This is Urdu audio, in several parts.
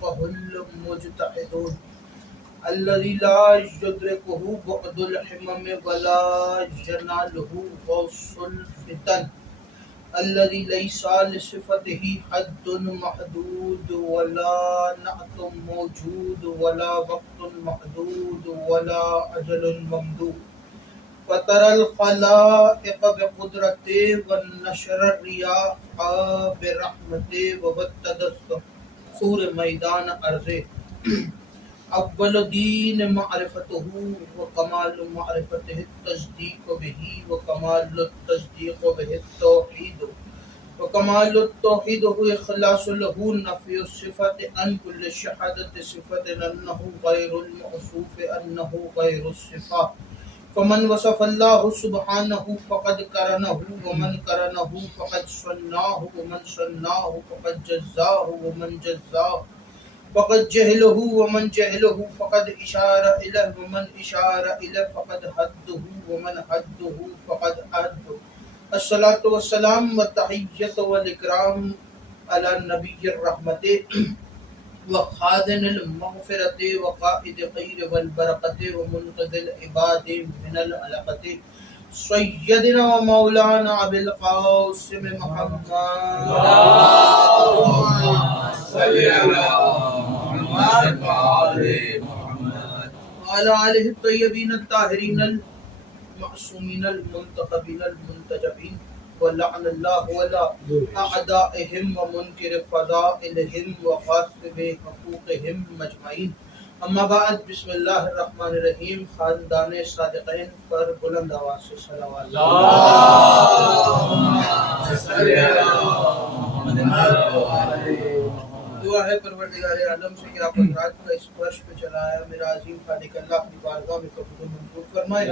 حقه المجتهدون الذي لا يدركه بعد الحمم ولا يناله غوص الفتن الذي ليس لصفته حد محدود ولا نعت موجود ولا وقت محدود ولا أجل ممدود فترى الخلائق بقدرته والنشر الرياح برحمته وبالتدثر میدان ارضه اول دین معرفته وکمال معرفته التصدیق به وکمال التصدیق به التوحید وکمال التوحید هو اخلاص له نفی الصفت عن كل شهادة صفت انه غیر الموصوف انه غیر الصفات فمن وصف الله سبحانه فقد قرنه ومن قرنه فقد صنعه ومن صنعه فقد جزاه ومن جزاه فقد جهله ومن جهله فقد اشار اليه ومن اشار اليه فقد حده ومن حده فقد حده الصلاة والسلام والتحیۃ والاکرام علی نبی الرحمت وخازن المغفرت وقائد خیر والبرکت ومنقذ العباد من العلقت سیدنا و مولانا ابی القاسم محمد صلی علی محمد وعلی محمد وعلی آلہ الطیبین الطاہرین المعصومین المنتخبین المنتجبین ولعن اللہ ولا اعدائهم ومنکر فضائلهم وغاصب حقوقهم مجمعین اما بعد بسم اللہ الرحمن الرحیم خاندان صادقین پر بلند آواز سے صلوات صلی علی محمد دعا ہے پروردگار عالم سے کہ آپ حضرات کا اس فرش پہ چلایا میرا عظیم خالق اللہ اپنی بارگاہ میں قبول و منظور فرمائے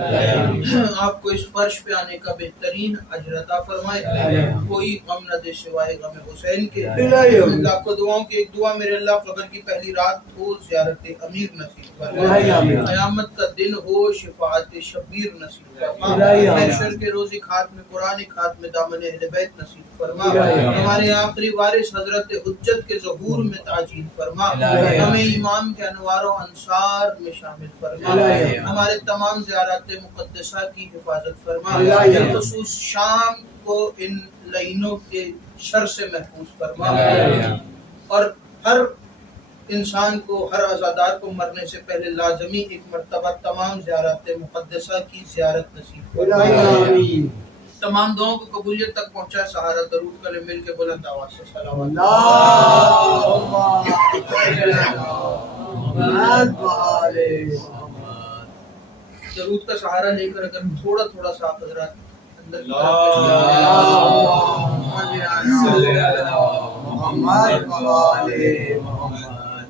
آپ کو اس فرش پہ آنے کا بہترین اجر عطا فرمائے کوئی غم نہ دے سوائے غم حسین کے اللہ کو دعاؤں کی ایک دعا میرے اللہ قبر کی پہلی رات ہو زیارت امیر نصیب فرمائے قیامت کا دن ہو شفاعت شبیر نصیب فرمائے محشر کے روز خاتم قرآن خاتم دامن اہل بیت نصیب فرما ہمارے آخری وارث حضرت حجت کے ظہور میں تعجیل فرما ہمیں امام کے انوار و انصار میں شامل فرما ہمارے تمام زیارات مقدسہ کی حفاظت فرما خصوص شام کو ان لعنوں کے شر سے محفوظ فرما اور ہر انسان کو ہر عزادار کو مرنے سے پہلے لازمی ایک مرتبہ تمام زیارات مقدسہ کی زیارت نصیب فرما تمام دعاؤں کو قبولیت تک پہنچا سہارا درود کرے مل کے بلند آواز سے صلوات درود کا سہارا لے کر اگر تھوڑا تھوڑا سا حضرات اندر کی طرف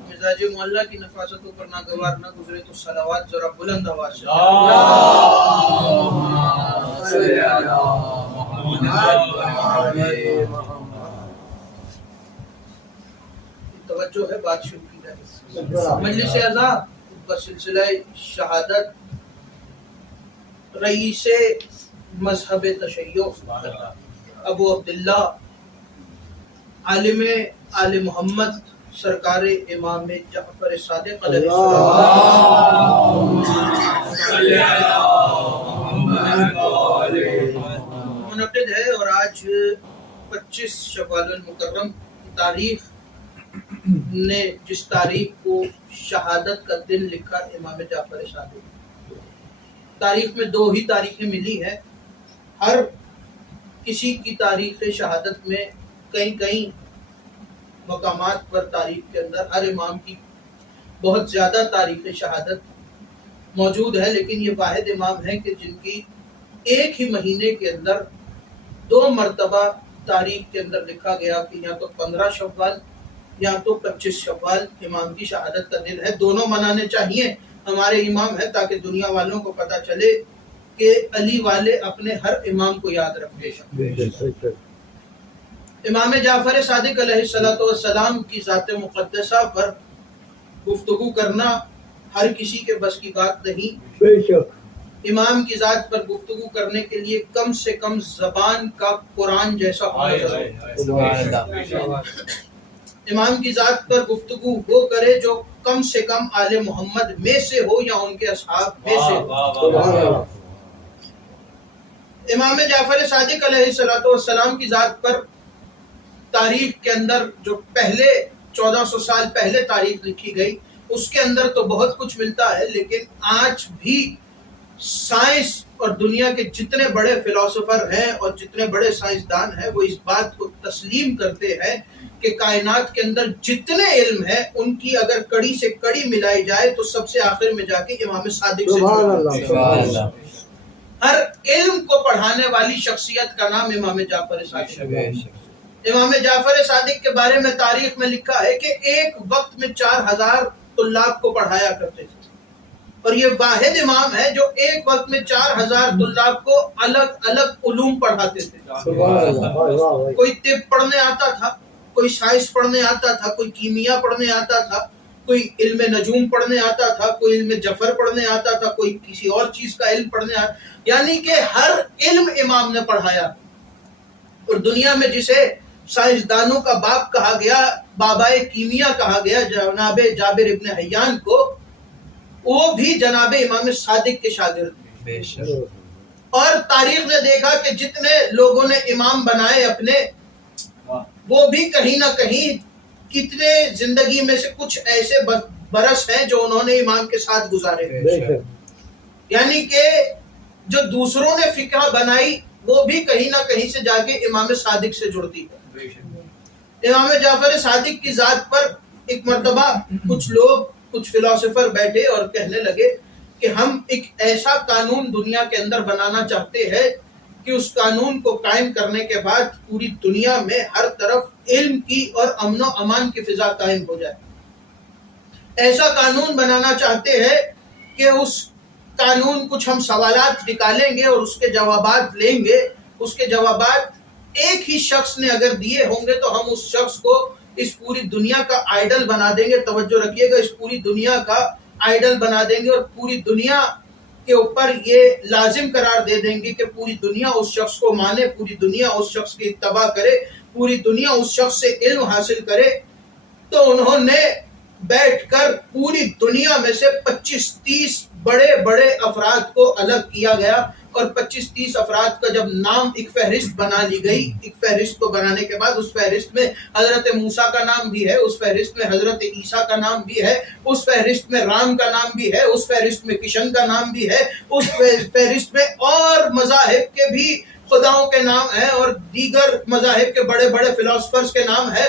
مزاج معلّہ کی نفاستوں پر ناگوار نہ گزرے تو صلوات ذرا بلند آواز سے توجہ ہے بات شروع کی جائے مجلس اعزا بسلسلہ شہادت رئیس مذہب تشیع ابو عبداللہ عالم آل محمد سرکار امام جعفر صادق علیہ السلام منعقد ہے اور آج 25 شوال المکرم کی تاریخ نے جس تاریخ کو شہادت کا دن لکھا امام جعفر صادق تاریخ میں 2 ہی تاریخیں ملی ہیں ہر کسی کی تاریخ شہادت میں کئی مقامات پر تاریخ کے اندر ہر امام کی بہت زیادہ تاریخ شہادت موجود ہے لیکن یہ واحد امام ہیں کہ جن کی ایک ہی مہینے کے اندر 2 مرتبہ تاریخ کے اندر لکھا گیا کہ یا تو 15 شوال یا تو 25 شوال امام کی شہادت کا دن ہے دونوں منانے چاہیے ہمارے امام ہے تاکہ دنیا والوں کو پتہ چلے کہ علی والے اپنے ہر امام کو یاد رکھتے امام جعفر صادق علیہ السلام کی ذات مقدسہ پر گفتگو کرنا ہر کسی کے بس کی بات نہیں امام کی ذات پر گفتگو کرنے کے لیے کم سے کم زبان کا قرآن جیسا ہونا چاہیے امام کی ذات پر گفتگو وہ کرے جو کم سے کم آل محمد میں سے ہو یا ان کے اصحاب میں سے ہو۔ امام جعفر صادق علیہ السلام کی ذات پر تاریخ کے اندر جو پہلے 1400 سال پہلے تاریخ لکھی گئی اس کے اندر تو بہت کچھ ملتا ہے، لیکن آج بھی سائنس اور دنیا کے جتنے بڑے فلاسفر ہیں اور جتنے بڑے سائنسدان ہیں وہ اس بات کو تسلیم کرتے ہیں کہ کائنات کے اندر جتنے علم ہیں ان کی اگر کڑی سے کڑی ملائی جائے تو سب سے آخر میں جا کے امام صادق سے جڑتی ہے۔ ہر علم کو پڑھانے والی شخصیت کا نام امام جعفر صادق ہے۔ امام جعفر صادق کے بارے میں تاریخ میں لکھا ہے کہ ایک وقت میں 4000 طلاب کو پڑھایا کرتے تھے، اور یہ واحد امام ہے جو ایک وقت میں 4000 طلاب کو الگ الگ علوم پڑھاتے تھے۔ کوئی طب پڑھنے آتا تھا، کوئی سائنس پڑھنے آتا تھا، کوئی کیمیا پڑھنے آتا تھا، کوئی علم نجوم پڑھنے آتا تھا، کوئی علم جفر پڑھنے آتا تھا، کوئی کسی اور چیز کا علم پڑھنے آتا، یعنی کہ ہر علم امام نے پڑھایا۔ اور دنیا میں جسے سائنسدانوں کا باپ کہا گیا، بابائے کیمیا کہا گیا، جناب جابر ابن حیان کو، وہ بھی جناب امام صادق کے شاگرد تھے۔ اور تاریخ نے دیکھا کہ جتنے لوگوں نے امام بنائے اپنے، وہ بھی کہیں نہ کہیں کتنے زندگی میں سے کچھ ایسے برس ہیں جو انہوں نے امام کے ساتھ گزارے، یعنی کہ جو دوسروں نے فقہ بنائی وہ بھی کہیں نہ کہیں سے جا کے امام صادق سے جڑتی ہے۔ امام جعفر صادق کی ذات پر ایک مرتبہ کچھ لوگ، کچھ فلاسفر بیٹھے اور کہنے لگے کہ ہم ایک ایسا قانون دنیا کے اندر بنانا چاہتے ہیں کہ اس قانون کو قائم کرنے کے بعد پوری دنیا میں ہر طرف علم کی اور امن و امان کی فضا قائم ہو جائے۔ ایسا قانون بنانا چاہتے ہیں کہ اس قانون کچھ ہم سوالات نکالیں گے اور اس کے جوابات لیں گے، اس کے جوابات ایک ہی شخص نے اگر دیے ہوں گے تو ہم اس شخص کو اس پوری دنیا کا آئیڈل بنا دیں گے۔ توجہ رکھیے گا، اس پوری دنیا کا آئیڈل بنا دیں گے اور پوری دنیا کے اوپر یہ لازم قرار دے دیں گے کہ پوری دنیا اس شخص کو مانے، پوری دنیا اس شخص کی اتباع کرے، پوری دنیا اس شخص سے علم حاصل کرے۔ تو انہوں نے بیٹھ کر پوری دنیا میں سے 25-30 بڑے بڑے افراد کو الگ کیا گیا، اور 25-30 افراد کا جب نام ایک فہرست بنا لی گئی، ایک فہرست کو بنانے کے بعد اس فہرست میں حضرت موسیٰ کا نام بھی ہے، اس فہرست میں حضرت عیسیٰ کا نام بھی ہے، اس فہرست میں رام کا نام بھی ہے، اس فہرست میں کشن کا نام بھی ہے، اس فہرست میں اور مذاہب کے بھی خداؤں کے نام ہیں اور دیگر مذاہب کے بڑے بڑے فلاسفرز کے نام ہے۔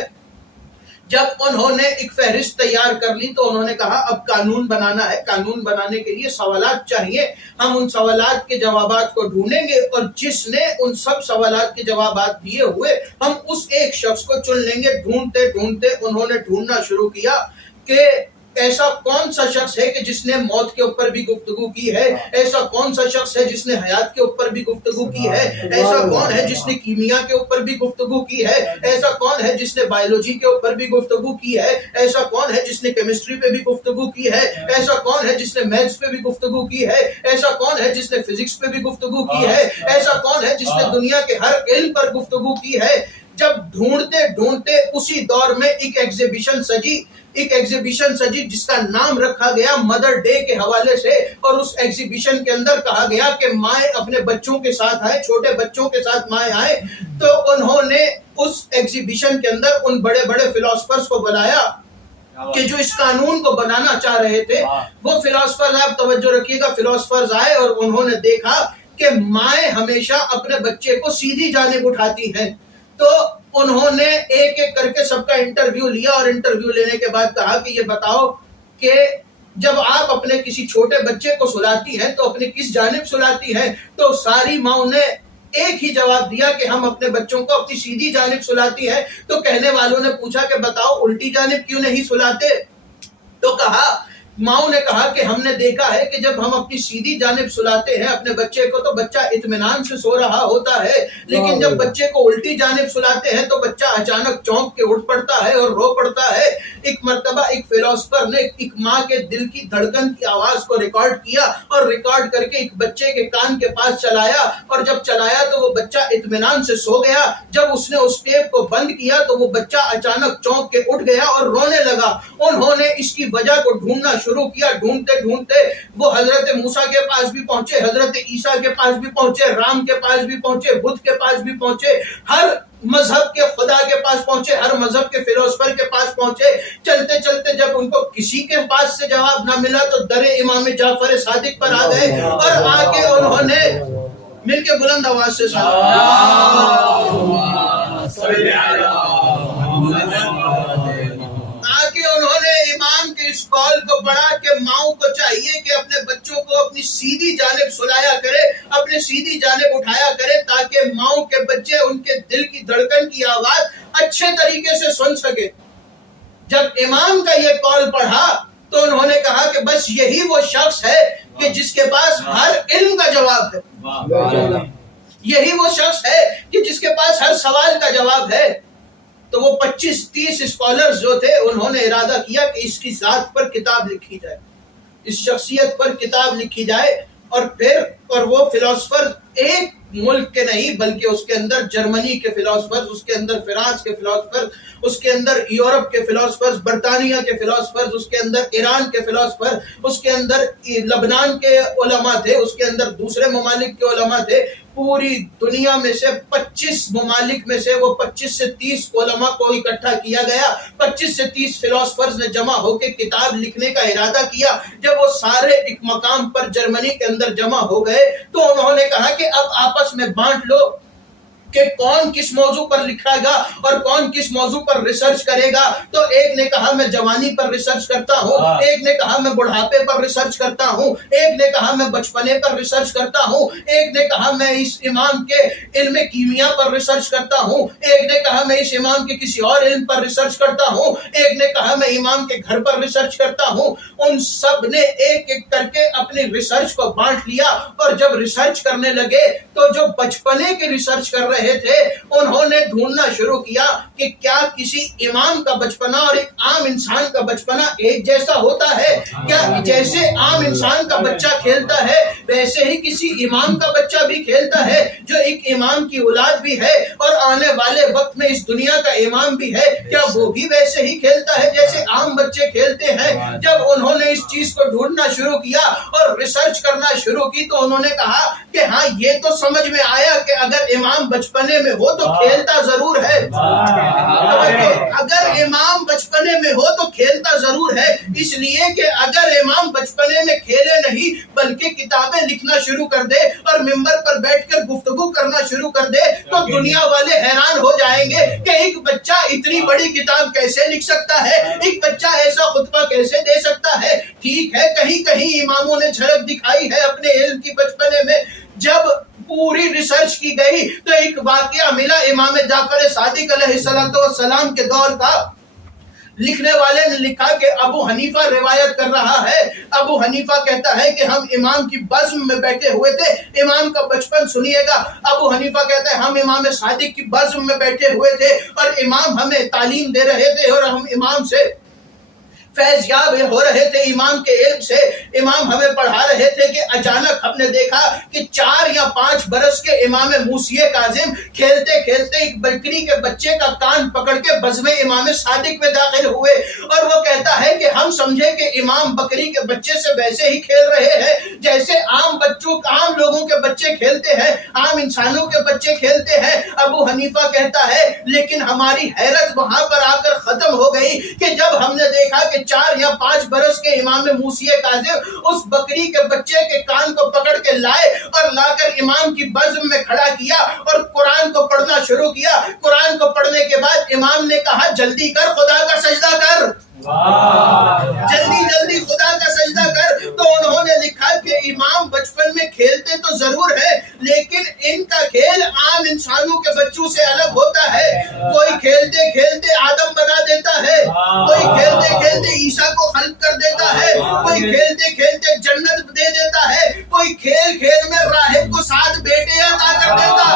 جب انہوں نے ایک فہرست تیار کر لی تو انہوں نے کہا اب قانون بنانا ہے، قانون بنانے کے لیے سوالات چاہیے، ہم ان سوالات کے جوابات کو ڈھونڈیں گے اور جس نے ان سب سوالات کے جوابات دیے ہوئے ہم اس ایک شخص کو چن لیں گے۔ ڈھونڈتے ڈھونڈتے انہوں نے ڈھونڈنا شروع کیا کہ ایسا کون سا شخص ہے کہ جس نے موت کے اوپر بھی گفتگو کی ہے، ایسا کون سا شخص ہے جس نے حیات کے اوپر بھی گفتگو کی ہے، ایسا کون ہے جس نے کیمیا کے اوپر بھی گفتگو کی ہے، ایسا کون ہے جس نے بایولوجی کے اوپر بھی گفتگو کی ہے، ایسا کون ہے جس نے کیمسٹری پہ بھی گفتگو کی ہے، ایسا کون ہے جس نے میتھس پہ بھی گفتگو کی ہے، ایسا کون ہے جس نے فزکس پہ بھی گفتگو کی ہے، ایسا کون ہے جس نے دنیا کے ہر علم پر گفتگو کی ہے۔ جب ڈھونڈتے ڈھونڈتے اسی دور میں ایک ایگزیبیشن سجی جس کا نام رکھا گیا مدر ڈے کے حوالے سے، اور اس ایگزیبیشن کے اندر کہا گیا کہ مائیں اپنے بچوں کے ساتھ آئے، چھوٹے بچوں کے ساتھ مائیں آئے۔ تو انہوں نے اس ایگزیبیشن کے اندر ان بڑے بڑے فلاسفرز کو بلایا کہ جو اس قانون کو بنانا چاہ رہے تھے۔ وہ فلاسفرز، آپ توجہ رکھیے گا، فلاسفرز آئے اور انہوں نے دیکھا کہ مائیں ہمیشہ اپنے بچے کو سیدھی جانب اٹھاتی ہیں۔ تو انہوں نے ایک ایک کر کے سب کا انٹرویو لیا اور انٹرویو لینے کے بعد کہا کہ یہ بتاؤ کہ جب آپ اپنے کسی چھوٹے بچے کو سلاتی ہیں تو اپنے کس جانب سلاتی ہیں؟ تو ساری ماؤں نے ایک ہی جواب دیا کہ ہم اپنے بچوں کو اپنی سیدھی جانب سلاتی ہیں۔ تو کہنے والوں نے پوچھا کہ بتاؤ الٹی جانب کیوں نہیں سلاتے؟ تو کہا ماؤں نے کہا کہ ہم نے دیکھا ہے کہ جب ہم اپنی سیدھی جانب سلاتے ہیں اپنے بچے کو تو بچہ اطمینان سے سو رہا ہوتا ہے، لیکن جب بچے کو الٹی جانب سلاتے ہیں تو بچہ اچانک چونک کے اٹھ پڑتا ہے اور رو پڑتا ہے۔ ایک مرتبہ ایک فلاسفر نے ایک ماں کے دل کی دھڑکن کی آواز کو ریکارڈ کیا اور ریکارڈ کر کے ایک بچے کے کان کے پاس چلایا، اور جب چلایا تو وہ بچہ اطمینان سے سو گیا۔ جب اس نے اس ٹیپ کو بند کیا تو وہ بچہ اچانک چونک کے اٹھ گیا اور رونے لگا۔ انہوں نے اس کی وجہ کو ڈھونڈنا شروع کیا، ڈھونڈتے ڈھونڈتے وہ حضرت موسیٰ کے پاس بھی پہنچے، حضرت عیسیٰ کے پاس بھی پہنچے، رام کے پاس بھی پہنچے، بدھ کے پاس بھی پہنچے، ہر مذہب کے خدا کے پاس پہنچے، ہر مذہب کے فلسفر کے پاس پہنچے۔ چلتے چلتے جب ان کو کسی کے پاس سے جواب نہ ملا تو در امام جعفر صادق پر آ گئے، اور آ کے انہوں نے مل کے بلند آواز سے آکے انہوں نے امام کے اس قول کو پڑھا کہ ماؤں کو چاہیے کہ اپنے بچوں کو اپنی سیدھی جانب سلایا کرے، اپنے سیدھی جانب اٹھایا کرے، تاکہ ماؤں کے بچے ان کے دل کی دھڑکن کی آواز اچھے طریقے سے سن سکے۔ جب امام کا یہ قول پڑھا تو انہوں نے کہا کہ بس یہی وہ شخص ہے کہ جس کے پاس ہر علم کا جواب ہے، یہی وہ شخص ہے کہ جس کے پاس ہر سوال کا جواب ہے۔ تو وہ 25-30 اسکالرز جو تھے انہوں نے ارادہ کیا کہ اس کی ذات پر کتاب لکھی جائے، اس شخصیت پر کتاب لکھی جائے، اور وہ فلسفر ایک ملک کے نہیں بلکہ اس کے اندر جرمنی کے فلسفر، اس کے اندر فرانس کے فلسفر، اس کے اندر یورپ کے فلسفر، برطانیہ کے فلسفر، اس کے اندر ایران کے فلسفر، اس کے اندر لبنان کے علماء تھے، اس کے اندر دوسرے ممالک کے علماء تھے۔ پوری دنیا میں سے 25 ممالک میں سے وہ 25 سے 30 علماء کو اکٹھا کیا گیا، 25 سے 30 فلسفرز نے جمع ہو کے کتاب لکھنے کا ارادہ کیا۔ جب وہ سارے ایک مقام پر جرمنی کے اندر جمع ہو گئے تو انہوں نے کہا کہ اب آپس میں بانٹ لو کہ کون کس موضوع پر لکھا گا اور کون کس موضوع پر ریسرچ کرے گا۔ تو ایک نے کہا میں جوانی پر ریسرچ کرتا ہوں، ایک نے کہا میں بڑھاپے پر ریسرچ کرتا ہوں، ایک نے کہا میں بچپنے پر ریسرچ کرتا ہوں، ایک نے کہا میں اس امام کے علم کیمیا پر ریسرچ کرتا ہوں، ایک نے کہا میں اس امام کے کسی اور علم پر ریسرچ کرتا ہوں، ایک نے کہا میں امام کے گھر پر ریسرچ کرتا ہوں۔ ان سب نے ایک ایک کر کے اپنی ریسرچ کو بانٹ لیا، اور جب ریسرچ کرنے لگے تو جو بچپنے کے ریسرچ کر رہے تھے انہوں نے ڈھونڈنا شروع کیا کہ کیا کسی امام کا بچپنا اور ایک عام انسان کا بچپنا ایک جیسا ہوتا ہے؟ کیا جیسے عام انسان کا بچہ کھیلتا ہے ویسے ہی کسی امام کا بچہ بھی کھیلتا ہے جو ایک امام کی اولاد بھی ہے اور آنے والے وقت میں اس دنیا کا امام بھی ہے؟ کیا وہ بھی ویسے ہی کھیلتا ہے جیسے عام بچے کھیلتے ہیں؟ جب انہوں نے اس چیز کو ڈھونڈنا شروع کیا اور ریسرچ کرنا شروع کی تو انہوں نے کہا کہ ہاں یہ تو سمجھ میں آیا کہ اگر امام بچپنے میں ہو تو کھیلتا ضرور ہے، اگر امام بچپنے میں ہو تو کھیلتا ضرور ہے، اس لیے کہ اگر امام بچپنے میں کھیلے نہیں بلکہ کتابیں لکھنا شروع کر دے اور ممبر پر بیٹھ کر گفتگو کرنا شروع کر دے تو دنیا والے حیران ہو جائیں گے کہ ایک بچہ اتنی بڑی کتاب کیسے لکھ سکتا ہے، ایک بچہ ایسا خطبہ کیسے دے سکتا ہے۔ ٹھیک ہے کہیں کہیں اماموں نے جھلک دکھائی ہے اپنے علم کی بچپنے میں۔ جب پوری ریسرچ کی گئی تو ایک واقعہ ملا امام جعفر صادق علیہ السلام کے دور کا۔ لکھنے والے نے لکھا کہ ابو حنیفہ روایت کر رہا ہے، ابو حنیفہ کہتا ہے کہ ہم امام کی بزم میں بیٹھے ہوئے تھے، امام کا بچپن سنیے گا۔ ابو حنیفہ کہتا ہے ہم امام صادق کی بزم میں بیٹھے ہوئے تھے اور امام ہمیں تعلیم دے رہے تھے اور ہم امام سے فیض یاب ہو رہے تھے، امام کے علم سے امام ہمیں پڑھا رہے تھے کہ اچانک ہم نے دیکھا کہ 4 یا 5 برس کے امام موسی کاظم کھیلتے کھیلتے ایک بکری کے بچے کا کان پکڑ کے بزم امام صادق میں داخل ہوئے، اور وہ کہتا ہے کہ ہم سمجھے کہ امام بکری کے بچے سے ویسے ہی کھیل رہے ہیں جیسے عام لوگوں کے بچے کھیلتے ہیں، عام انسانوں کے بچے کھیلتے ہیں۔ ابو حنیفہ کہتا ہے لیکن ہماری حیرت وہاں پر آ کر ختم ہو گئی کہ جب ہم نے دیکھا کہ 4 یا 5 برس کے امام موسی کاظم اس بکری کے بچے کے کان کو پکڑ کے لائے اور لا کر امام کی بزم میں کھڑا کیا اور قرآن کو پڑھنا شروع کیا۔ قرآن کو پڑھنے کے بعد امام نے کہا جلدی کر خدا کا سجدہ کر، جلدی جلدی خدا کا سجدہ کر۔ تو انہوں نے لکھا کہ امام بچپن میں کھیلتے تو ضرور ہے لیکن ان کا کھیل عام انسانوں کے بچوں سے الگ ہوتا ہے۔ کوئی کھیلتے کھیلتے آدم بنا دیتا ہے، کوئی کھیلتے کھیلتے عیسیٰ کو خلق کر دیتا ہے، کوئی کھیلتے کھیلتے جنت دے دیتا ہے، کوئی کھیل کھیل میں راہب کو 7 بیٹے عطا کر دیتا۔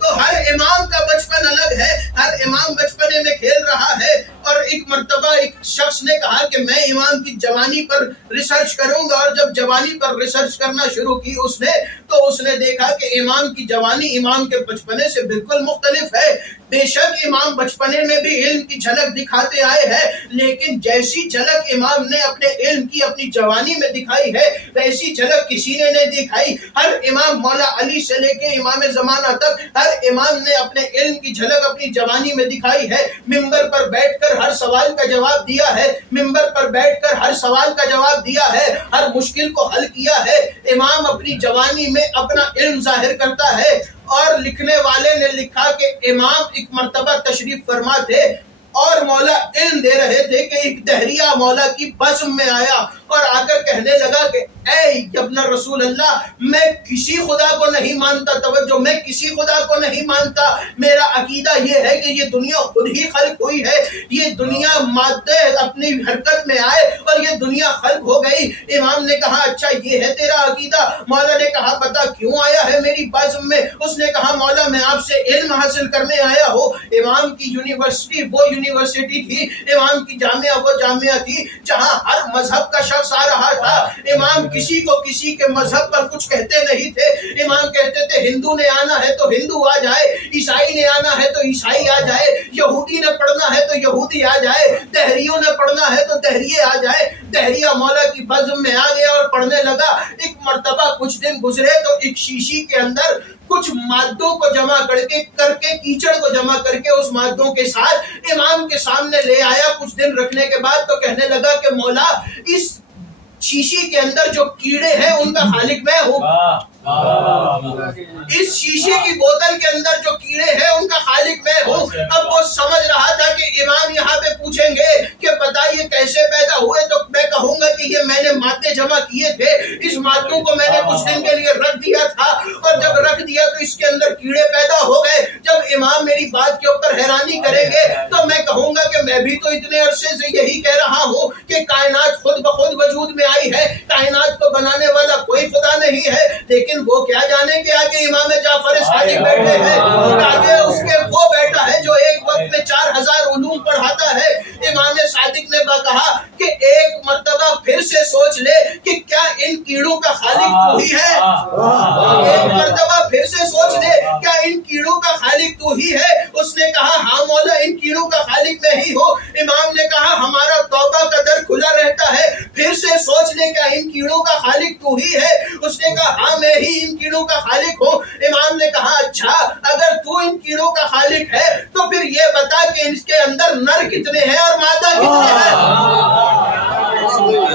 تو ہر امام کا بچپن الگ ہے، ہر امام بچپنے میں کھیل رہا ہے۔ اور ایک مرتبہ ایک شخص نے کہا کہ میں امام کی جوانی پر ریسرچ کروں گا، اور جب جوانی پر ریسرچ کرنا شروع کی اس نے، تو اس نے دیکھا کہ امام کی جوانی امام کے بچپنے سے بالکل مختلف ہے۔ بے شک امام بچپنے میں بھی علم کی جھلک دکھاتے آئے ہیں، لیکن جیسی جھلک امام نے اپنے علم کی اپنی جوانی میں دکھائی ہے، ویسی جھلک کسی نے نہیں دکھائی۔ ہر امام مولا علی سے لے کے امام زمانہ تک ہر امام نے اپنے علم کی جھلک اپنی جوانی میں دکھائی ہے۔ ممبر پر بیٹھ کر ہر سوال کا جواب دیا ہے، ممبر پر بیٹھ کر ہر سوال کا جواب دیا ہے، ہر مشکل کو حل کیا ہے۔ امام اپنی جوانی میں اپنا علم ظاہر کرتا ہے۔ اور لکھنے والے نے لکھا کہ امام ایک مرتبہ تشریف فرما تھے اور مولا علم دے رہے تھے کہ ایک دہریہ مولا کی بزم میں آیا اور آ کر کہنے لگا کہ اے ابن رسول اللہ، میں کسی خدا کو نہیں مانتا، توجہ، میں کسی خدا کو نہیں مانتا، میرا عقیدہ یہ ہے کہ یہ دنیا خود ہی خلق ہوئی ہے، یہ دنیا مادے اپنی حرکت میں آئے اور یہ دنیا خلق ہو گئی۔ امام نے کہا اچھا یہ ہے تیرا عقیدہ؟ مولا نے کہا بتا کیوں آیا ہے میری بزم میں؟ اس نے کہا مولا میں آپ سے علم حاصل کرنے آیا ہوں۔ امام کی یونیورسٹی وہ یونیورسٹی تھی، امام کی جامعہ وہ جامعہ تھی جہاں ہر مذہب کا شخص آ رہا تھا۔ امام کسی کو کسی کے مذہب پر کچھ کہتے نہیں تھے۔ امام کہتے تھے ہندو نے آنا ہے تو ہندو آ جائے، عیسائی نے آنا ہے تو عیسائی آ جائے، یہودی نے پڑھنا ہے تو یہودی آ جائے، دہریوں نے پڑھنا ہے تو دہریے آ جائے۔ دہریہ مولا کی بزم میں آ گیا اور پڑھنے لگا۔ ایک مرتبہ کچھ دن گزرے تو ایک شیشی کے اندر کچھ مادوں کو جمع کر کے کیچڑ کو جمع کر کے اس مادوں کے ساتھ امام کے سامنے لے آیا۔ کچھ دن رکھنے کے بعد تو کہنے لگا کہ مولا اس شیشی کے اندر جو کیڑے ہیں ان کا خالق میں ہوں، اس شیشے کی بوتل کے اندر جو کیڑے ہیں ان کا خالق میں ہوں۔ اب وہ سمجھ رہا تھا کہ امام یہاں پہ پوچھیں گے کہ بتائیے کیسے پیدا ہوئے، تو میں کہوں گا کہ یہ میں نے مادے جمع کیے تھے، اس مادوں کو میں نے کچھ دن کے لیے رکھ دیا تھا، اور جب رکھ دیا تو اس کے اندر کیڑے پیدا ہو گئے۔ جب امام میری بات کے اوپر حیرانی کریں گے تو میں کہوں گا کہ میں بھی تو اتنے عرصے سے یہی کہہ رہا ہوں کہ کائنات خود بخود وجود میں آئی ہے، کائنات کو بنانے والا کوئی خدا نہیں ہے، لیکن وہ کیا جانے کہ آگے امام جعفر صادق بیٹھے ہیں، آگے اس کے وہ بیٹھا ہے جو ایک وقت میں 4000 علوم پڑھاتا ہے۔ امام صادق نے کہا کہ ایک مرتبہ پھر سے سوچ لے کہ کیا ان کیڑوں کا خالق تو ہی ہے؟ ایک مرتبہ پھر سے سوچ لے کیا ان کیڑوں کا خالق تو ہی ہے؟ اس نے کہا ہاں مولا ان کیڑوں کا خالق میں ہی ہو۔ امام نے کہا ہمارا توبہ کا در کھلا رہتا ہے، پھر سے سوچ لے کیا ان کیڑوں کا خالق تو ہی ہے؟ اس نے کہا ہاں میں ہی ان کیڑوں کا خالق ہوں۔ امام نے کہا اچھا اگر تو ان کیڑوں کا خالق ہے تو پھر یہ بتا کہ اس کے اندر نر کتنے ہیں اور مادہ کتنے ہیں؟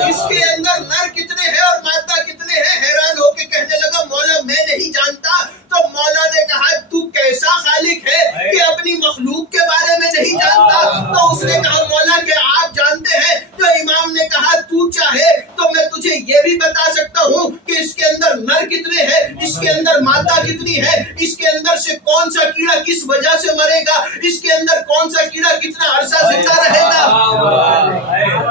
اس کے اندر نر کتنے ہیں اور مادہ کتنے ہیں؟ حیران ہو کے کہنے لگا مولا میں نہیں جانتا۔ تو مولا نے کہا تو کیسا خالق ہے کہ اپنی مخلوق کے بارے میں نہیں جانتا؟ تو اس نے کہا مولا کہ آپ جانتے ہیں۔ تو امام نے کہا تو چاہے تو میں تجھے یہ بھی بتا سکتا ہوں کہ اس کے اندر نر کتنے ہیں، اس کے اندر مادہ کتنی ہے، اس کے اندر سے کون سا کیڑا کس وجہ سے مرے گا، اس کے اندر کون سا کیڑا کتنا عرصہ زندہ رہے گا،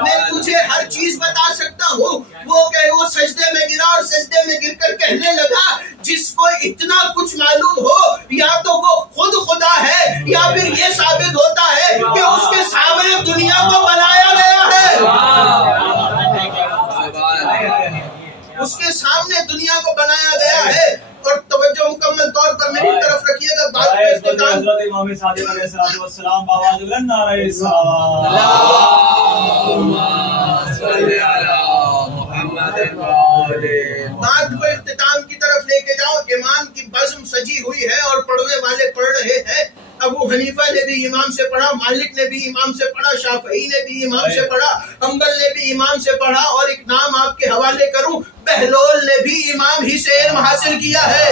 میں تجھے ہر چیز بتا سکتا ہوں۔ وہ سجدے میں گرا اور سجدے میں گر کر کہنے لگا جس کو اتنا کچھ معلوم ہو یا تو وہ خود خدا ہے یا پھر یہ ثابت ہوتا ہے کہ اس کے سامنے دنیا کو بنایا گیا ہے، اس کے سامنے دنیا کو بنایا گیا ہے۔ اور توجہ مکمل طور پر میری طرف رکھیے گا، بات کا اختتام حضرت امام صادق علیہ السلام باواز بلند نعرہ رسالت بات کو اختتام کی طرف لے کے جاؤ۔ امام کی بزم سجی ہوئی ہے اور پڑھنے والے پڑھ رہے ہیں۔ ابو حنیفہ نے بھی امام سے پڑھا، مالک نے بھی امام سے پڑھا، شافعی نے بھی امام سے پڑھا، حنبل نے بھی امام سے پڑھا، اور ایک نام آپ کے حوالے کروں، بہلول نے بھی امام ہی سے علم حاصل کیا ہے۔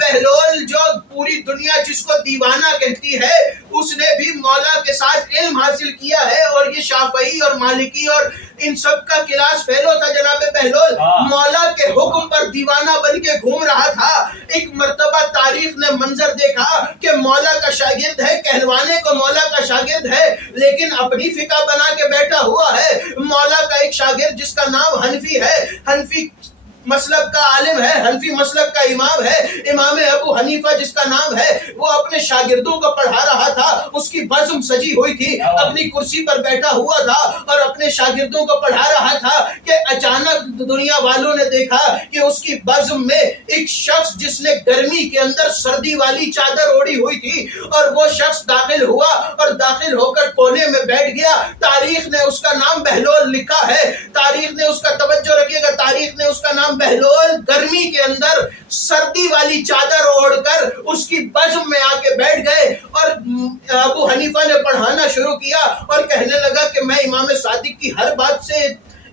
بہلول جو پوری دنیا جس کو دیوانہ کہتی ہے، اس نے بھی مولا کے ساتھ علم حاصل کیا ہے، اور یہ شافعی اور مالکی اور ان سب کا کلاس فیلو تھا جناب بہلول، مولا کے حکم پر دیوانہ بن کے گھوم رہا تھا۔ ایک مرتبہ تاریخ نے منظر دیکھا کہ مولا کا شاگرد ہے، کہلوانے کو مولا کا شاگرد ہے، لیکن اپنی فقہ بنا کے بیٹھا ہوا ہے۔ مولا کا ایک شاگرد جس کا نام حنفی ہے، حنفی مسلک کا عالم ہے، حنفی مسلک کا امام ہے، امام ابو حنیفہ جس کا نام ہے، وہ اپنے شاگردوں کو پڑھا رہا تھا، اس کی بزم سجی ہوئی تھی، اپنی کرسی پر بیٹھا ہوا تھا اور اپنے شاگردوں کو پڑھا رہا تھا کہ اچانک دنیا والوں نے دیکھا کہ اس کی بزم میں ایک شخص جس نے گرمی کے اندر سردی والی چادر اوڑھی ہوئی تھی، اور وہ شخص داخل ہوا اور داخل ہو کر کونے میں بیٹھ گیا۔ تاریخ نے اس کا نام بہلول لکھا ہے، تاریخ نے اس کا توجہ رکھیے گا، تاریخ نے اس کا نام بہلول گرمی کے اندر سردی والی چادر اوڑھ کر اس کی بزم میں آ کے بیٹھ گئے، اور ابو حنیفہ نے پڑھانا شروع کیا اور کہنے لگا کہ میں امام صادق کی ہر بات سے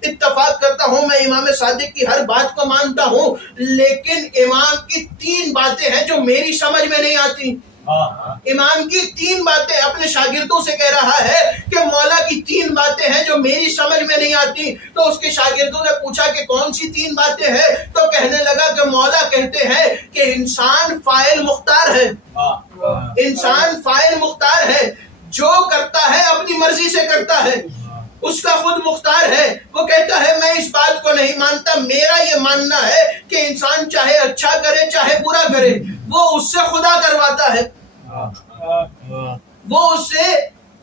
اتفاق کرتا ہوں، میں امام صادق کی ہر بات کو مانتا ہوں، لیکن امام کی 3 باتیں ہیں جو میری سمجھ میں نہیں آتی۔ امام کی 3 باتیں اپنے شاگردوں سے کہہ رہا ہے کہ مولا کی 3 باتیں ہیں جو میری سمجھ میں نہیں آتی۔ تو اس کے شاگردوں نے پوچھا کہ کون سی 3 باتیں ہیں؟ تو کہنے لگا کہ مولا کہتے ہیں کہ انسان فاعل مختار ہے، انسان فاعل مختار ہے، جو کرتا ہے اپنی مرضی سے کرتا ہے، اس کا خود مختار ہے۔ وہ کہتا ہے میں اس بات کو نہیں مانتا، میرا یہ ماننا ہے کہ انسان چاہے اچھا کرے چاہے برا کرے، وہ اس سے خدا کرواتا ہے، وہ اس سے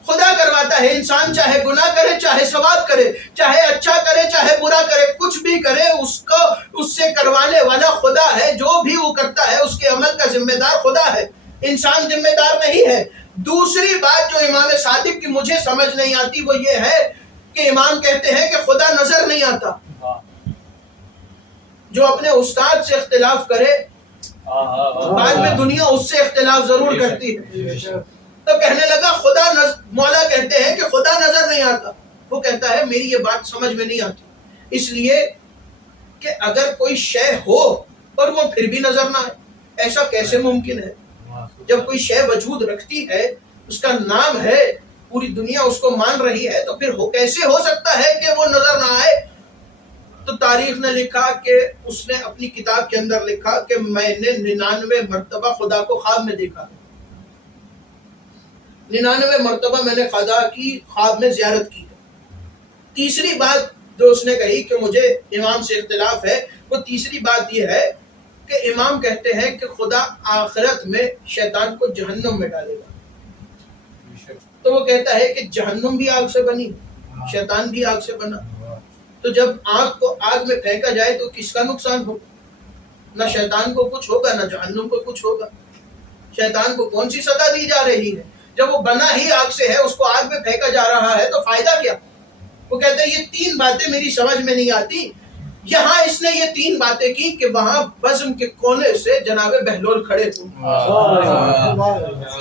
خدا کرواتا ہے۔ انسان چاہے گناہ کرے چاہے ثواب کرے، چاہے اچھا کرے چاہے برا کرے، کچھ بھی کرے، اس سے کروانے والا خدا ہے۔ جو بھی وہ کرتا ہے اس کے عمل کا ذمہ دار خدا ہے، انسان ذمہ دار نہیں ہے۔ دوسری بات جو امام صادق کی مجھے سمجھ نہیں آتی وہ یہ ہے کہ امام کہتے ہیں کہ خدا نظر نہیں آتا۔ جو اپنے استاد سے اختلاف کرے بعد میں دنیا اس سے اختلاف ضرور کرتی ہے۔ تو کہنے لگا مولا کہتے ہیں کہ خدا نظر نہیں آتا۔ وہ کہتا ہے میری یہ بات سمجھ میں نہیں آتی، اس لیے کہ اگر کوئی شے ہو اور وہ پھر بھی نظر نہ آئے، ایسا کیسے ممکن ہے؟ جب کوئی شے وجود رکھتی ہے، اس کا نام ہے، پوری دنیا اس کو مان رہی ہے، تو پھر کیسے ہو سکتا ہے کہ وہ نظر نہ آئے؟ تو تاریخ نے لکھا کہ اس نے اپنی کتاب کے اندر لکھا کہ میں نے 99 مرتبہ خدا کو خواب میں دیکھا، 99 مرتبہ میں نے خدا کی خواب میں زیارت کی۔ تیسری بات جو اس نے کہی کہ مجھے امام سے اختلاف ہے، وہ تیسری بات یہ ہے کہ امام کہتے ہیں کہ خدا آخرت میں شیطان کو جہنم میں ڈالے گا۔ تو وہ کہتا ہے کہ جہنم بھی آگ سے بنی، شیطان بھی آگ سے بنا، تو جب آگ کو آگ میں پھینکا جائے تو کس کا نقصان ہوگا؟ نہ شیطان کو کچھ ہوگا نہ جہنم کو کچھ ہوگا۔ شیطان کو کون سی سزا دی جا رہی ہے؟ جب وہ بنا ہی آگ سے ہے، اس کو آگ میں پھینکا جا رہا ہے تو فائدہ کیا؟ وہ کہتے ہیں یہ 3 باتیں میری سمجھ میں نہیں آتی۔ یہاں اس نے یہ 3 باتیں کی کہ وہاں بزم کے کونے سے جناب بہلول کھڑے ہوئے،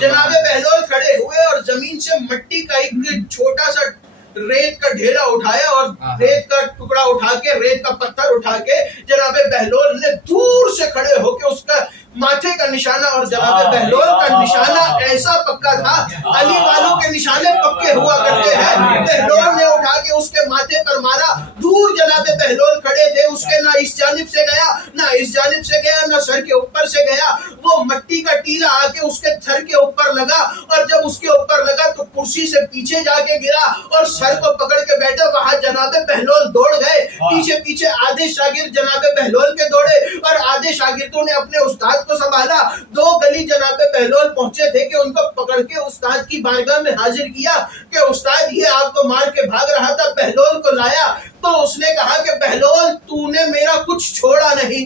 جناب بہلول کھڑے ہوئے اور زمین سے مٹی کا ایک چھوٹا سا ریت کا ڈھیرا اٹھایا اور ریت کا ٹکڑا اٹھا کے، ریت کا پتھر اٹھا کے جناب بہلول نے دور سے کھڑے ہو کے اس کا ماتھے کا نشانہ، اور جناب بہلول کا نشانہ ایسا پکا تھا، علی والوں کے نشانے پکے ہوا کرتے ہیں، بہلول نے اٹھا کے اس کے ماتھے پر مارا۔ دور جناب بہلول کھڑے تھے، اس کے نہ اس جانب سے گیا نہ اس جانب سے گیا، نہ سر کے اوپر سے گیا، وہ مٹی کا ٹیلا آ کے اس کے سر کے اوپر لگا، اور جب اس کے اوپر لگا تو کرسی سے پیچھے جا کے گرا اور سر کو پکڑ کے بیٹھا۔ وہاں جناب بہلول دوڑ گئے، پیچھے پیچھے آدھے شاگرد جناب بہلول کے دوڑے اور آدھے شاگردوں نے اپنے استاد کو سنبھالا۔ 2 گلی جناب بہلول پہنچے تھے کہ ان کو پکڑ کے استاد کی بارگاہ میں حاضر کیا کہ استاد یہ آپ کو مار کے بھاگ رہا تھا۔ بہلول کو لایا تو اس نے کہا کہ بہلول تو نے میرا کچھ چھوڑا نہیں،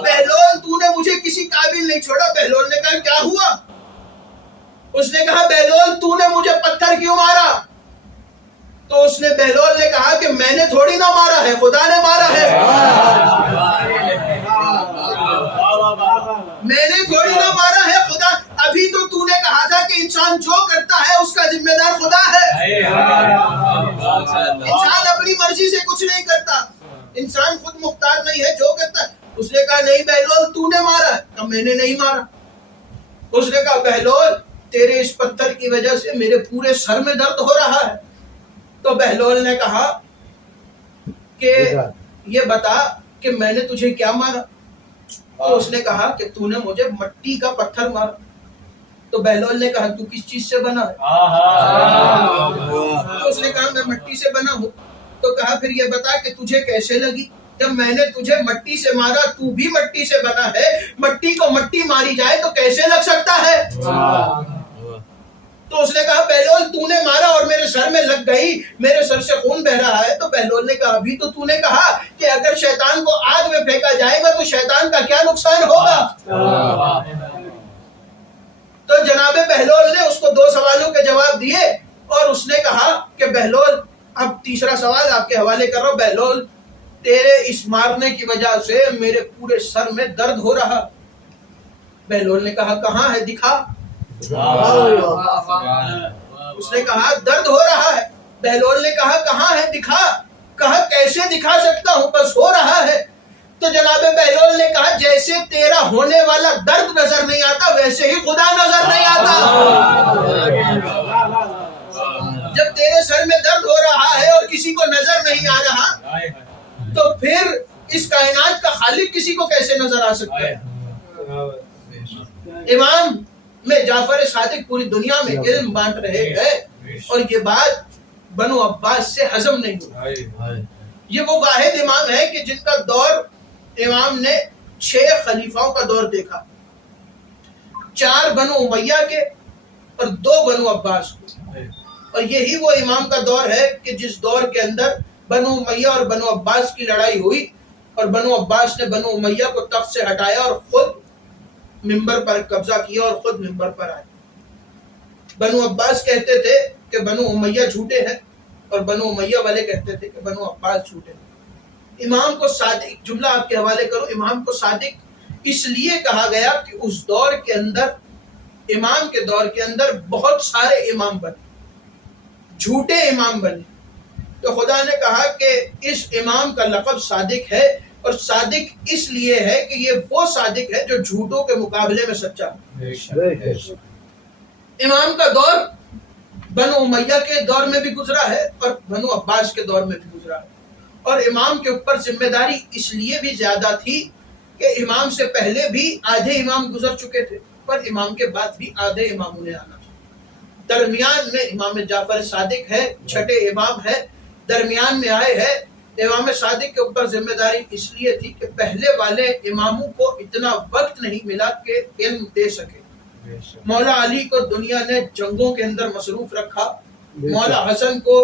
بہلول تو نے مجھے کسی قابل نہیں چھوڑا۔ بہلول نے کہا کیا ہوا؟ اس نے کہا بہلول تو نے مجھے پتھر کیوں مارا؟ تو اس نے بہلول نے کہا کہ میں نے تھوڑی نہ مارا ہے، خدا نے مارا ہے، میں نے تھوڑی نہ مارا ہے، خدا۔ ابھی تو نے کہا تھا کہ انسان جو کرتا ہے اس کا ذمہ دار خدا ہے، انسان اپنی مرضی سے کچھ نہیں کرتا، انسان خود مختار نہیں ہے، جو کرتا ہے۔ اس نے کہا نہیں بہلول تو نے مارا ہے، میں نے نہیں مارا۔ اس نے کہا بہلول تیرے اس پتھر کی وجہ سے میرے پورے سر میں درد ہو رہا ہے۔ تو بہلول نے کہا کہ یہ بتا کہ میں نے تجھے کیا مارا؟ تو اس نے کہا کہ تو نے مجھے مٹی کا پتھر مارا۔ تو بہلول نے کہا تو کس چیز سے بنا ہے؟ تو اس نے کہا میں مٹی سے بنا ہوں۔ تو کہا پھر یہ بتا کہ تجھے کیسے لگی؟ جب میں نے تجھے مٹی سے مارا، تو بھی مٹی سے بنا ہے، مٹی کو مٹی ماری جائے تو کیسے لگ سکتا ہے؟ تو اس نے کہا بہلول تو نے مارا اور میرے سر میں لگ گئی، میرے سر سے خون بہ رہا ہے۔ تو بہلول نے کہا ابھی تو نے کہا کہ اگر شیطان کو آگ میں پھینکا جائے گا تو شیطان کا کیا نقصان ہوگا؟ تو جناب بہلول نے اس کو 2 سوالوں کے جواب دیے اور اس نے کہا کہ بہلول اب تیسرا سوال آپ کے حوالے کر رہا ہوں، بہلول تیرے اس مارنے کی وجہ سے میرے پورے سر میں درد ہو رہا۔ بہلول نے کہا کہاں ہے دکھا؟ اس نے کہا درد ہو رہا ہے۔ بہلول نے کہا کہاں ہے دکھا؟ کہا کیسے دکھا سکتا ہوں، بس ہو رہا ہے۔ تو جناب بہلول نے کہا جیسے تیرا ہونے والا درد نظر نہیں آتا ویسے ہی خدا نظر نہیں آتا۔ جب تیرے سر میں درد ہو رہا ہے اور کسی کو نظر نہیں آ رہا تو پھر اس کائنات کا خالق کسی کو کیسے نظر آ سکتا ہے؟ امام میں جعفر صادق پوری دنیا میں علم بانٹ رہے ہیں اور یہ بات بنو عباس سے ہضم نہیں ہوئی۔ یہ وہ واحد امام ہے کہ جن کا دور امام نے 6 خلیفاؤں کا دور دیکھا، 4 بنو امیہ کے اور 2 بنو عباس کے، اور یہی وہ امام کا دور ہے کہ جس دور کے اندر بنو امیہ اور بنو عباس کی لڑائی ہوئی اور بنو عباس نے بنو امیہ کو تخت سے ہٹایا اور خود منبر پر قبضہ کیا اور خود منبر پر آئے۔ بنو عباس کہتے تھے کہ بنو امیہ جھوٹے ہیں اور بنو امیہ والے کہتے تھے کہ بنو عباس جھوٹے ہیں۔ امام کو صادق، جملہ آپ کے حوالے کرو، امام کو صادق اس لیے کہا گیا کہ اس دور کے اندر، امام کے دور کے اندر بہت سارے امام بنے، جھوٹے امام بنے، تو خدا نے کہا کہ اس امام کا لقب صادق ہے، اور صادق اس لیے ہے کہ یہ وہ صادق ہے جو جھوٹوں کے مقابلے میں سچا ہے۔ امام کا دور بنو امیہ کے دور میں بھی گزرا ہے اور بنو عباس کے دور میں بھی گزرا ہے، اور امام کے اوپر ذمہ داری اس لیے بھی زیادہ تھی کہ امام سے پہلے بھی آدھے امام گزر چکے تھے، پر امام کے بعد بھی آدھے اماموں نے آنا تھا۔ درمیان میں امام جعفر صادق ہے، چھٹے امام ہے، درمیان میں آئے ہیں۔ امام صادق کے اوپر ذمہ داری اس لیے تھی کہ پہلے والے اماموں کو اتنا وقت نہیں ملا کہ علم دے سکے۔ مولا علی کو دنیا نے جنگوں کے اندر مصروف رکھا، مولا حسن کو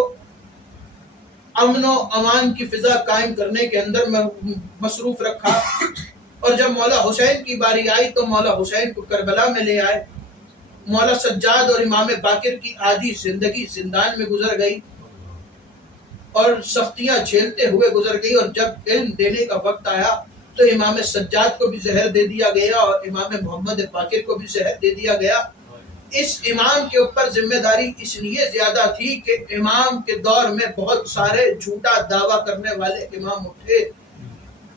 امن و امان کی فضا قائم کرنے کے اندر مصروف رکھا، اور جب مولا حسین کی باری آئی تو مولا حسین کو کربلا میں لے آئے۔ مولا سجاد اور امام باقر کی آدھی زندگی زندان میں گزر گئی اور سختیاں جھیلتے ہوئے گزر گئی، اور جب علم دینے کا وقت آیا تو امام سجاد کو بھی زہر دے دیا گیا اور امام محمد باقر کو بھی زہر دے دیا گیا۔ اس امام کے اوپر ذمہ داری اس لیے زیادہ تھی کہ امام کے دور میں بہت سارے جھوٹا دعویٰ کرنے والے امام اٹھے،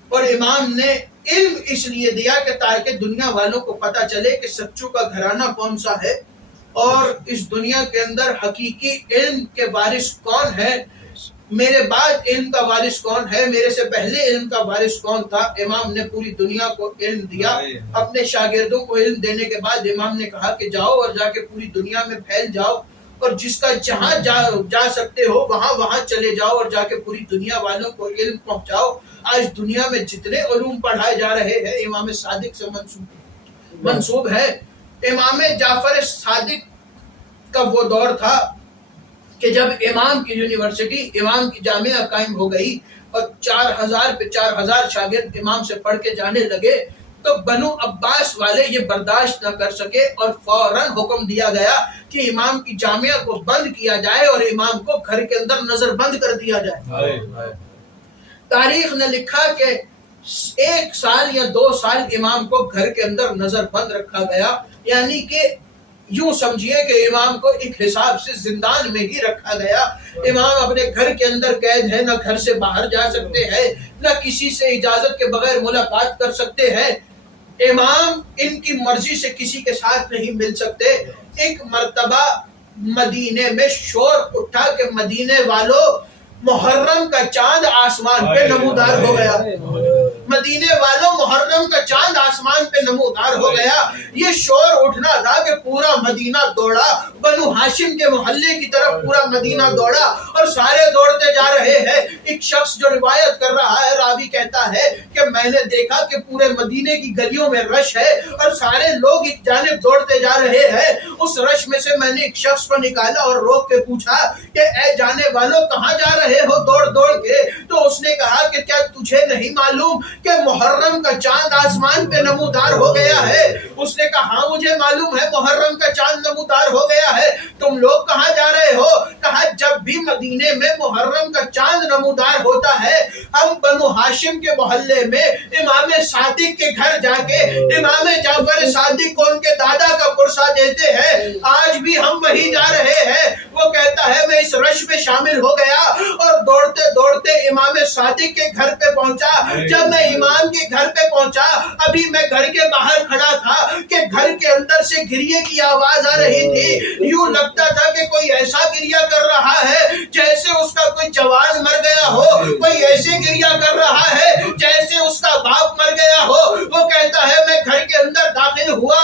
اور امام نے علم اس لیے دیا کہ تاکہ دنیا والوں کو پتہ چلے کہ سچوں کا گھرانہ کون سا ہے اور اس دنیا کے اندر حقیقی علم کے وارث کون ہے، میرے بعد علم کا وارث کون ہے، میرے سے پہلے علم کا وارث کون تھا۔ امام نے پوری دنیا کو علم دیا۔ اپنے شاگردوں کو علم دینے کے بعد امام نے کہا کہ جاؤ اور جا کے پوری دنیا میں پھیل جاؤ، اور جس کا جہاں جا سکتے ہو وہاں چلے جاؤ اور جا کے پوری دنیا والوں کو علم پہنچاؤ۔ آج دنیا میں جتنے علوم پڑھائے جا رہے ہیں امام صادق سے منسوب ہے۔ امام جعفر صادق کا وہ دور تھا کہ جب امام کی یونیورسٹی، امام کی جامعہ قائم ہو گئی اور 4000 شاگرد امام سے پڑھ کے جانے لگے، تو بنو عباس والے یہ برداشت نہ کر سکے اور فوراً حکم دیا گیا کہ امام کی جامعہ کو بند کیا جائے اور امام کو گھر کے اندر نظر بند کر دیا جائے۔ تاریخ نے لکھا کہ 1 سال یا 2 سال امام کو گھر کے اندر نظر بند رکھا گیا، یعنی کہ یوں سمجھیے کہ امام کو ایک حساب سے زندان میں ہی رکھا گیا۔ امام اپنے گھر کے اندر قید ہے، نہ گھر سے باہر جا سکتے ہیں، نہ کسی سے اجازت کے بغیر ملاقات کر سکتے ہیں۔ امام ان کی مرضی سے کسی کے ساتھ نہیں مل سکتے۔ ایک مرتبہ مدینے میں شور اٹھا کہ مدینے والوں محرم کا چاند آسمان پہ نمودار ہو گیا، مدینے والوں محرم کا چاند آسمان پہ نمودار ہو گیا۔ یہ شور اٹھنا تھا کہ پورا مدینہ دوڑا، بنو ہاشم کے محلے کی طرف پورا مدینہ دوڑا اور سارے دوڑتے جا رہے ہیں۔ ایک شخص جو روایت کر رہا ہے، راوی کہتا ہے کہ میں نے دیکھا کہ پورے مدینے کی گلیوں میں رش ہے اور سارے لوگ ایک جانب دوڑتے جا رہے ہیں۔ اس رش میں سے میں نے ایک شخص کو نکالا اور روک کے پوچھا کہ اے جانے والوں کہاں جا رہے ہو دوڑ دوڑ کے؟ تو اس نے کہا کہ کیا تجھے نہیں معلوم کہ محرم کا چاند آسمان پہ نمودار ہو گیا ہے؟ اس نے کہا ہاں مجھے معلوم ہے محرم کا چاند نمودار ہو گیا ہے، تم لوگ کہاں جا رہے ہو؟ کہا جب بھی مدینے میں محرم کا چاند نمودار ہوتا ہے ہم بنو ہاشم کے محلے میں امام صادق کے گھر جا کے امام جعفر صادق کو ان کے دادا کا پرسہ دیتے ہیں، آج بھی ہم وہی جا رہے ہیں۔ وہ کہتا ہے میں اس رش میں شامل ہو گیا اور دوڑتے دوڑتے امام صادق کے گھر پہ پہنچا۔ جب میں امام کے گھر پہ پہنچا ابھی میں گھر کے باہر کھڑا تھا کہ گھر کے اندر سے گریے کی آواز آ رہی تھی، یوں لگتا تھا کہ کوئی ایسا گریہ کر رہا ہے جیسے اس کا کوئی جوان مر گیا ہو، کوئی ایسے گریہ کر رہا ہے جیسے اس کا باپ مر گیا ہو۔ وہ کہتا ہے میں گھر کے اندر داخل ہوا،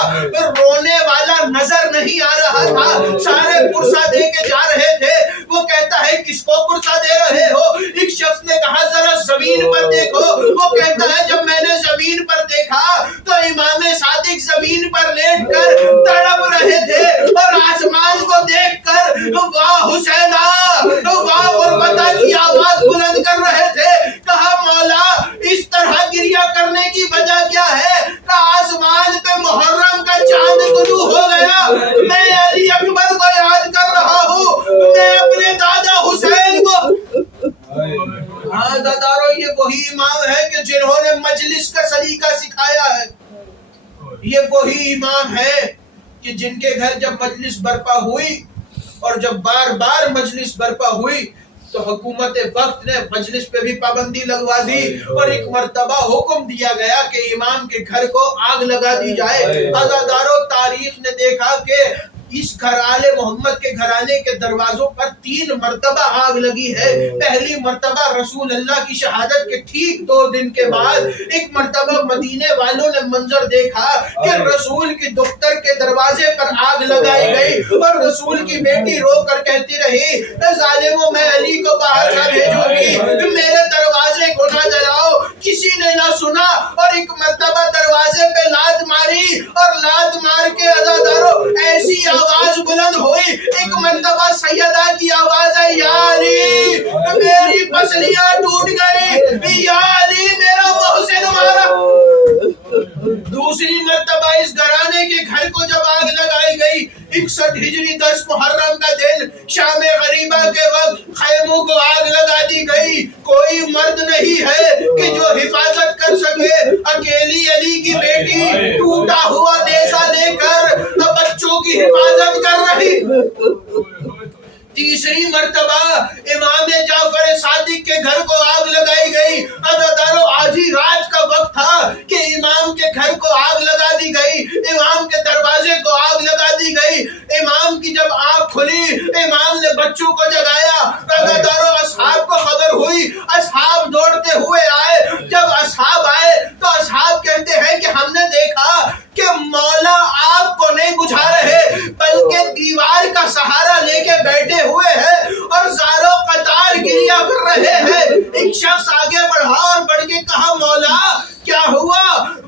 رونے والا نظر نہیں آ رہا تھا، سارے پرسہ دے کے جا رہے تھے۔ وہ کہتا ہے کس کو پرسہ دے رہے ہو؟ ایک شخص نے کہا ذرا زمین پر دیکھو۔ وہ کہتا ہے جب میں نے زمین پر دیکھا تو امام صادق زمین پر لیٹ کر تڑپ رہے تھے اور آسمان کو دیکھ کر واہ حسینہ واہ غربتہ کی آواز بلند کر رہے تھے۔ کہا مولا اس طرح گریہ کرنے کی وجہ کیا ہے؟ کہا آسمان پہ محرم کا چاند طلوع ہو گیا، میں علی اکبر کو یاد کر رہا ہوں، میں اپنے دادا حسین کو۔ ہاں دادارو، یہ وہی امام ہے کہ جنہوں نے مجلس کا سلیقہ سکھایا ہے، یہ وہی امام ہے کہ جن کے گھر جب مجلس برپا ہوئی اور جب بار بار مجلس برپا ہوئی تو حکومت وقت نے مجلس پہ بھی پابندی لگوا دی اور ایک مرتبہ حکم دیا گیا کہ امام کے گھر کو آگ لگا دی جائے۔ عزادارو، تاریخ نے دیکھا کہ اس گھر آل محمد کے گھرانے کے دروازوں پر 3 مرتبہ آگ لگی ہے۔ پہلی مرتبہ رسول اللہ کی شہادت کے ٹھیک 2 دن کے بعد ایک مرتبہ مدینے والوں نے منظر دیکھا کہ رسول کی دختر کے دروازے پر آگ لگائی گئی اور رسول کی بیٹی رو کر کہتی رہی ظالموں میں علی کو باہر نہ بھیجوں گی، میرے دروازے کو نہ جلاؤ۔ کسی نے نہ سنا اور ایک مرتبہ دروازے پہ لات ماری اور لات مار کے عزادارو ایسی آواز بلند ہوئی، ایک مرتبہ سیدہ کی آواز آئی یا علی میری پسلیاں ٹوٹ گئی، یا علی میرا محسن مارا۔ دوسری مرتبہ اس گھرانے کے گھر کو جب آگ لگائی گئی 61 ہجری 10 محرم کا دن شام غریبہ کے وقت خیموں کو آگ لگا دی گئی۔ کوئی مرد نہیں ہے کہ جو حفاظت کر سکے، اکیلی علی کی بیٹی ٹوٹا ہوا نیزہ لے کر بچوں کی حفاظت کر رہی۔ تیسری مرتبہ امام جعفر صادق کے گھر کو آگ لگائی گئی۔ عزادارو، آدھی رات کا وقت تھا کہ امام کے گھر کو آگ لگا دی گئی، امام کے دروازے کو آگ لگا دی گئی۔ امام کی جب آنکھ کھلی امام نے بچوں کو جگایا۔ عزادارو، اصحاب کو خبر ہوئی، اصحاب دوڑتے ہوئے آئے۔ جب اصحاب آئے تو اصحاب کہتے ہیں کہ ہم نے دیکھا کہ مولا آپ کو نہیں بجھا رہے بلکہ دیوار کا سہارا لے کے بیٹھے ہوئے ہیں اور زاروں قطار گریہ کر رہے ہیں۔ ایک شخص آگے بڑھا اور بڑھ کے کہا مولا کیا ہوا؟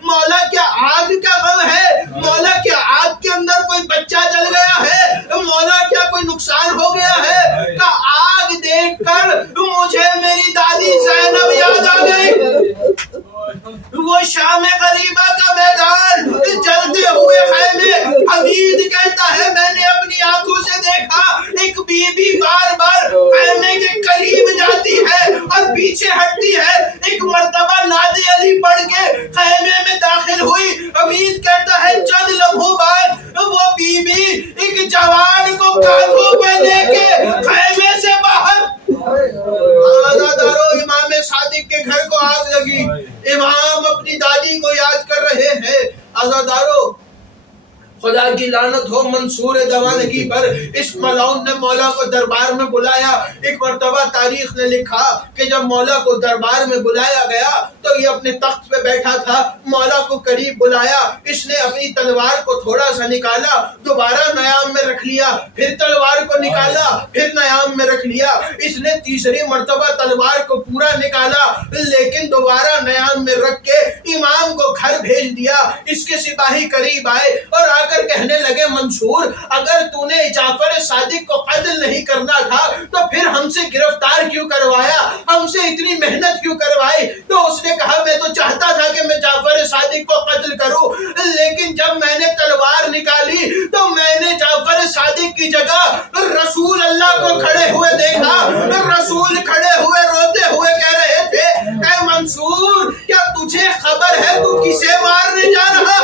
مولا کیا آگ کا غم ہے؟ مولا کیا آگ کے اندر کوئی بچہ جل گیا ہے؟ مولا کیا کوئی نقصان ہو گیا ہے؟ کہ آگ دیکھ کر مجھے میری دادی زینب یاد آ گئی، وہ شام غریبہ کا میدان، جلتے ہوئے خیمے۔ حمید کہتا ہے میں نے اپنی آنکھوں سے دیکھا ایک بی بی بار بار خیمے کے قریب جاتی ہے اور پیچھے ہٹتی ہے۔ ایک مرتبہ نادی علی پڑھ کے خیمے میں داخل ہوئی۔ حمید کہتا ہے چند لمحوں بعد وہ بی بی ایک جوان کو کاندھوں پہ لے کے خیمے سے باہر۔ عزادارو، امام صادق کے گھر کو آگ لگی، امام اپنی دادی کو یاد کر رہے ہیں۔ عزادارو خدا کی لعنت ہو منصور دوانگی پر، اس ملعون نے مولا کو دربار میں بلایا۔ ایک مرتبہ تاریخ نے لکھا کہ جب مولا کو دربار میں بلایا گیا تو یہ اپنے تخت پہ بیٹھا تھا، مولا کو قریب بلایا، اس نے اپنی تلوار کو تھوڑا سا نکالا، دوبارہ نیام میں رکھ لیا، پھر تلوار کو نکالا، پھر نیام میں رکھ لیا، اس نے تیسری مرتبہ تلوار کو پورا نکالا لیکن دوبارہ نیام میں رکھ کے امام کو گھر بھیج دیا۔ اس کے سپاہی قریب آئے اور آ کر کہنے لگے منصور اگر تو نے جعفر صادق کو قتل نہیں کرنا تھا تو پھر ہم سے گرفتار کیوں کروایا، ہم سے اتنی محنت کیوں کروائی؟ تو اس نے کہا میں تو چاہتا تھا کہ میں جعفر صادق کو قتل کروں، لیکن جب میں نے تلوار نکالی تو میں نے جعفر صادق کی جگہ رسول اللہ کو کھڑے ہوئے دیکھا، رسول کھڑے ہوئے روتے ہوئے کہہ رہے تھے اے منصور کیا تجھے خبر ہے تو کسے مارنے جا رہا؟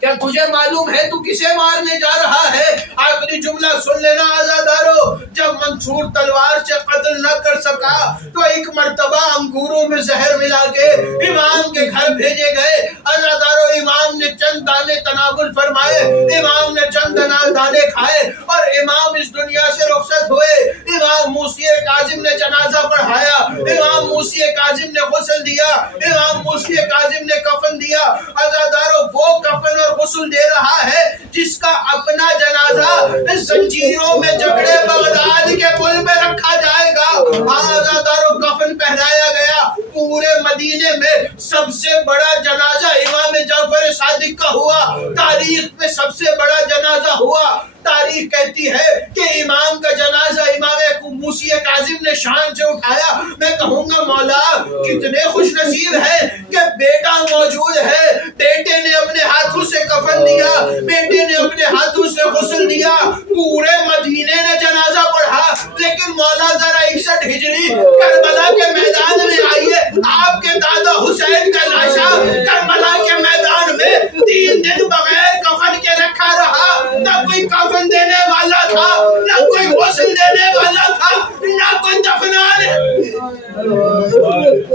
کیا تجھے معلوم ہے تو کسے مارنے جا رہا ہے؟ آخری جملہ سن لینا عزادارو، جب منصور تلوار سے قتل نہ کر سکا تو ایک مرتبہ انگوروں میں زہر ملا کے امام کے گھر بھیجے گئے۔ عزادارو امام نے چند دانے تناول فرمائے، امام نے چند دانے کھائے اور امام اس دنیا سے رخصت ہوئے۔ امام موسی کاظم نے جنازہ پڑھایا، امام موسی کاظم نے غسل دیا، امام موسی کاظم نے کفن دیا۔ عزادارو وہ کفن اور غسل دے رہا ہے جس کا اپنا جنازہ زنجیروں میں جکڑے بغداد کے پل پہ رکھا جائے گا۔ عزادارو کفن پہنایا گیا، پورے مدینے میں سب سے بڑا جنازہ امام جعفر صادق کا ہوا، تاریخ میں سب سے بڑا جنازہ ہوا۔ تاریخ کہتی ہے کہ امام کا جنازہ امام موسی کاظم نے شان سے اٹھایا۔ میں کہوں گا مولا کتنے خوش نصیب ہے کہ بیٹا موجود ہے، بیٹے نے اپنے ہاتھوں سے کفن دیا، بیٹے نے اپنے ہاتھوں سے غسل دیا، پورے مدینے نے جنازہ پڑھا۔ لیکن مولا ذرا 61 ہجری کربلا کے میدان میں آئیے، آپ کے دادا حسین کا لاشا کربلا کے میدان میں 3 دن بغیر کفن کے رکھا رہا، نہ کوئی کفن دینے والا تھا، نہ کوئی غسل دینے والا تھا، نہ کوئی دفنانے۔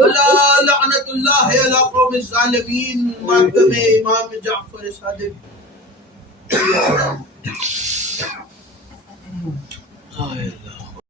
اللہ لعنت اللہ علی قوم الظالمین۔ ماتم امام جعفر صادق۔